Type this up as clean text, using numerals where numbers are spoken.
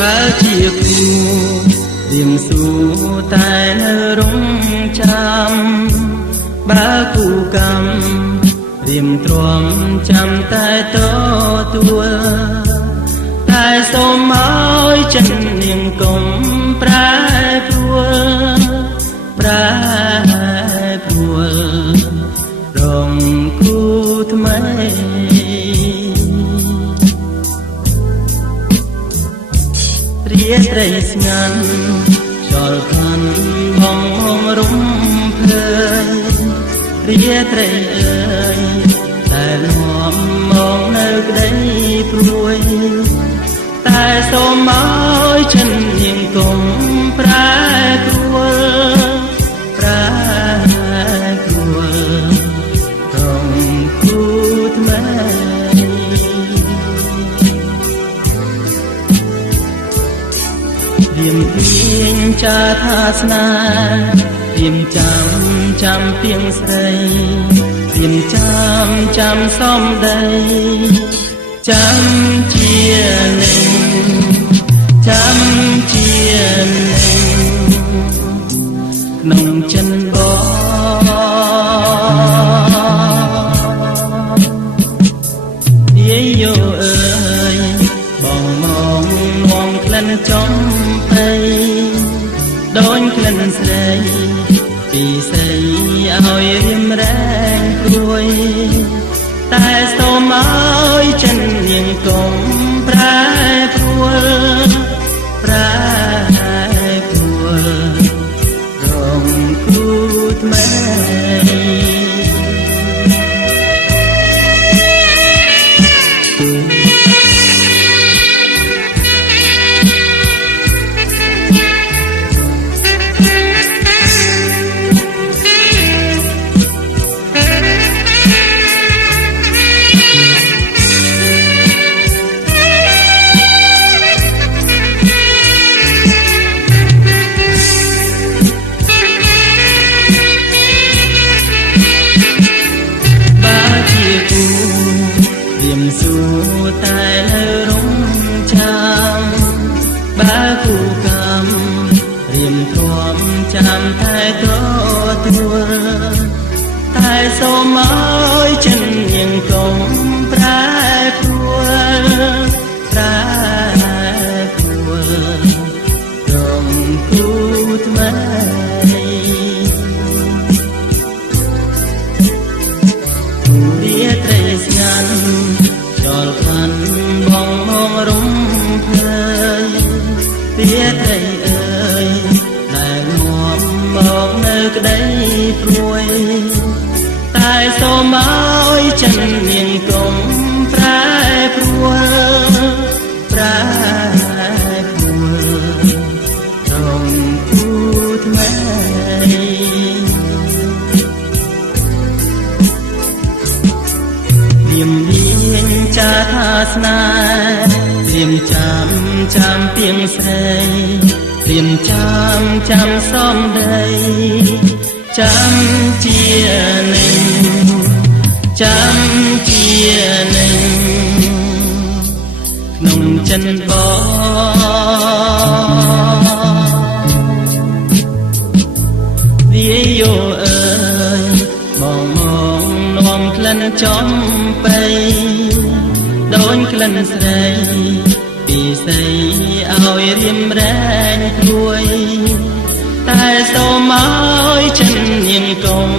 បើជាគូរៀមស៊ូតែនៅរងចាំបើគូកម្មរៀមទ្រាំចាំតែតទួលតែសូមឲ្យចិននាងកុំប្រែប្រួលរងគូថ្មីរាត្រីស្ងាត់ចលខាន់បងរំភើយរាត្រីអើយតែនាំមកនៅក្តីព្រួយតែសូមឲ្យចិននាងកុំប្រែប្រួលរងគូថ្មីរៀមទាញចាថាស្នេហ៍រៀមចាំពីងស្រីរៀមចាំសំដីចាំជានឹងចាំជានឹងក្នុងចិនបងយាយយោអើយបងមកនាំក្លិនចំពេដូចក្លិនស្រីពីស្រីឲ្យរៀមរែងព្រួយតែសូមឲ្យចិននាងកុំប្រែប្រួលរងគូថ្មីរៀមស៊ូតែនៅរងចាំបើគូកម្មរៀមទ្រាំចាំតែតទួលតែសូមឲ្យចិននាងកុំប្រែប្រួលរងគូថ្មីរាត្រីស្ងាត់ចលខាន់បងមករំភើយរាត្រីអើយដែលនាំមកនៅក្តីព្រួយតែសូមឲ្យចិននាងកុំប្រែប្រួលរងគូថ្មីរៀមចាថាស្នេហ៍រៀមចាំពីងស្រីរៀមចាំសំដីចាំជានឹងចាំជានឹងក្នុងចិនបងវាយោអើយបងមកនាំក្លិនចំពេដូចក្លិនស្រីពីស្រីឲ្យរៀមរែងព្រួយតែសូមឲ្យចិននាងកុំ